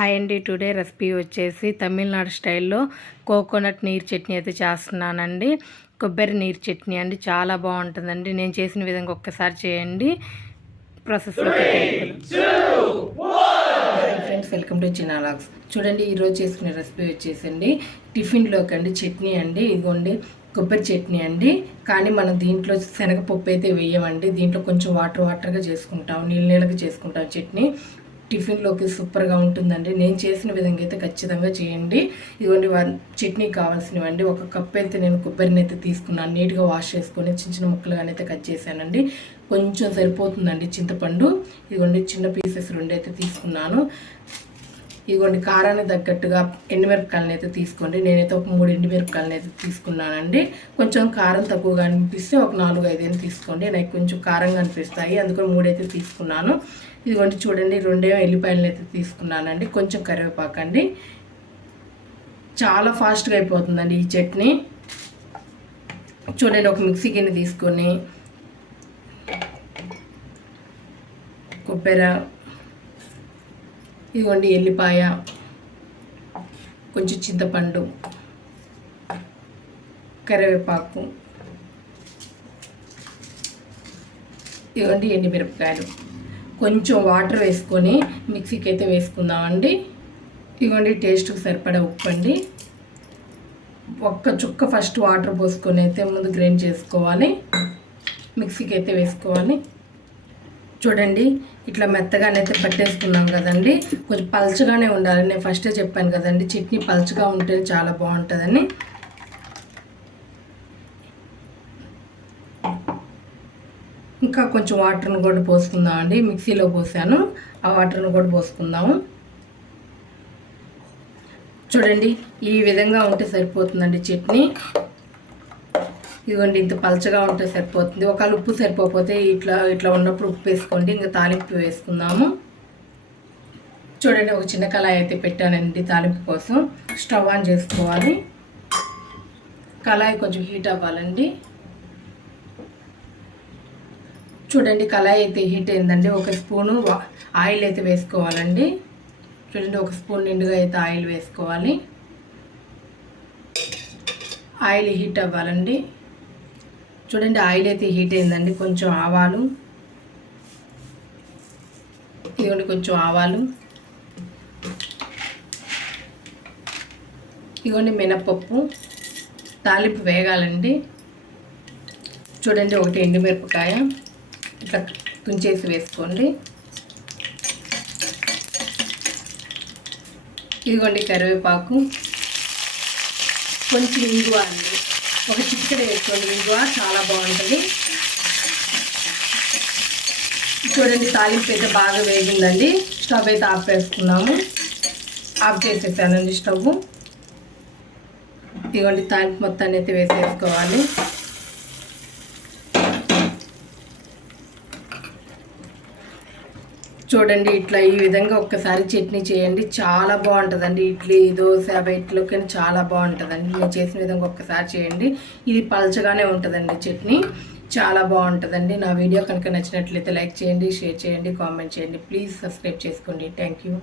Hi అండి. Today recipe వచ్చేసి తమిళనాడు స్టైల్లో కోకోనట్ నీరు చట్నీ అయితే చేస్తున్నానండి. కొబ్బరి నీరు చట్నీ అండి, చాలా బాగుంటుందండి. నేను చేసిన విధంగా ఒక్కసారి చేయండి. ప్రాసెస్లోకి ఫ్రెండ్స్, వెల్కమ్ టు చినాలాగ్స్. చూడండి, ఈరోజు చేసుకునే రెసిపీ వచ్చేసండి టిఫిన్లోకి అండి చట్నీ అండి. ఇదిగోండి కొబ్బరి చట్నీ అండి. కానీ మనం దీంట్లో శనగపప్పు అయితే వేయమండి. దీంట్లో కొంచెం వాటర్గా చేసుకుంటాం, నీళ్ళగా చేసుకుంటాం చట్నీ. టిఫిన్లోకి సూపర్గా ఉంటుందండి. నేను చేసిన విధంగా అయితే ఖచ్చితంగా చేయండి. ఇదిగోండి చట్నీ కావాల్సినవండి. ఒక కప్ అయితే నేను కొబ్బరిని అయితే తీసుకున్నాను. నీట్గా వాష్ చేసుకొని చిన్న చిన్న ముక్కలుగానే అయితే కట్ చేశానండి. కొంచెం సరిపోతుందండి చింతపండు. ఇదిగోండి చిన్న పీసెస్ 2 అయితే తీసుకున్నాను. ఇదిగోండి కారానికి తగ్గట్టుగా ఎండుమిరపకాయలను అయితే తీసుకోండి. నేనైతే ఒక 3 ఎండుమిరపకాయలను అయితే తీసుకున్నానండి. కొంచెం కారం తక్కువగా అనిపిస్తే ఒక 4-5 తీసుకోండి. నాకు కొంచెం కారంగా అనిపిస్తాయి, అందుకని 3 అయితే తీసుకున్నాను. ఇదిగోండి చూడండి 2 ఎల్లిపాయలను అయితే తీసుకున్నానండి. కొంచెం కరివేపాకండి. చాలా ఫాస్ట్గా అయిపోతుందండి ఈ చట్నీ. చూడండి, ఒక మిక్సీ గిన్నె తీసుకొని కొబ్బరి, ఇదిగోండి ఎల్లిపాయ, కొంచెం చింతపండు, కరివేపాకు, ఇదిగోండి ఎండుమిరపకాయలు, కొంచెం వాటర్ వేసుకొని మిక్సీకి అయితే వేసుకుందామండి. ఇదిగోండి టేస్ట్కి సరిపడా ఉప్పు అండి. ఒక్క చుక్క ఫస్ట్ వాటర్ పోసుకొని అయితే ముందు గ్రైండ్ చేసుకోవాలి, మిక్సీకి అయితే వేసుకోవాలి. చూడండి, ఇట్లా మెత్తగానైతే పట్టేసుకున్నాం కదండి. కొంచెం పల్చగానే ఉండాలి. నేను ఫస్టే చెప్పాను కదండి, చట్నీ పల్చగా ఉంటే చాలా బాగుంటుందని. ఇంకా కొంచెం వాటర్ను కూడా పోసుకుందామండి. మిక్సీలో పోసాను, ఆ వాటర్ను కూడా పోసుకుందాము. చూడండి, ఈ విధంగా ఉంటే సరిపోతుందండి చట్నీ. ఇదిగోండి ఇంత పలచగా ఉంటే సరిపోతుంది. ఒకవేళ ఉప్పు సరిపోతే ఇట్లా ఉన్నప్పుడు ఉప్పు వేసుకోండి. ఇంకా తాలింపు వేసుకుందాము. చూడండి, ఒక చిన్న కళాయి అయితే పెట్టానండి తాలింపు కోసం. స్టవ్ ఆన్ చేసుకోవాలి. కళాయి కొంచెం హీట్ అవ్వాలండి. చూడండి, కళాయి అయితే హీట్ అయిందండి. 1 స్పూను ఆయిల్ అయితే వేసుకోవాలండి. చూడండి, 1 స్పూన్ నిండుగా అయితే ఆయిల్ వేసుకోవాలి. ఆయిల్ హీట్ అవ్వాలండి. చూడండి, ఆయిల్ అయితే హీట్ అయిందండి. కొంచెం ఆవాలు, ఇదిగోండి కొంచెం ఆవాలు, ఇదిగోండి మినపప్పు. తాలింపు వేగాలండి. చూడండి, 1 ఎండుమిరపకాయ ఇట్లా తుంచేసి వేసుకోండి. ఇదిగోండి కరివేపాకు, కొంచెం ఇంగువ అండి. 1 చిటికెడు వేసుకోండి ఇంగువ, చాలా బాగుంటుంది. చూడండి, తాలింపు అయితే బాగా వేగిందండి. స్టవ్ అయితే ఆఫ్ చేసుకున్నాము. ఆఫ్ చేసేసానండి స్టవ్. ఇదిగోండి తాలింపు మొత్తాన్ని అయితే వేసేసుకోవాలి. చూడండి, ఇట్లా ఈ విధంగా ఒక్కసారి చట్నీ చేయండి, చాలా బాగుంటుందండి. ఇడ్లీ, దోశ, బయటలోకి చాలా బాగుంటుందండి. నేను చేసిన విధంగా ఒక్కసారి చేయండి. ఇది పలచగానే ఉంటుందండి చట్నీ, చాలా బాగుంటుందండి. నా వీడియో కనుక నచ్చినట్లయితే లైక్ చేయండి, షేర్ చేయండి, కామెంట్ చేయండి. ప్లీజ్ సబ్స్క్రైబ్ చేసుకోండి. Thank you.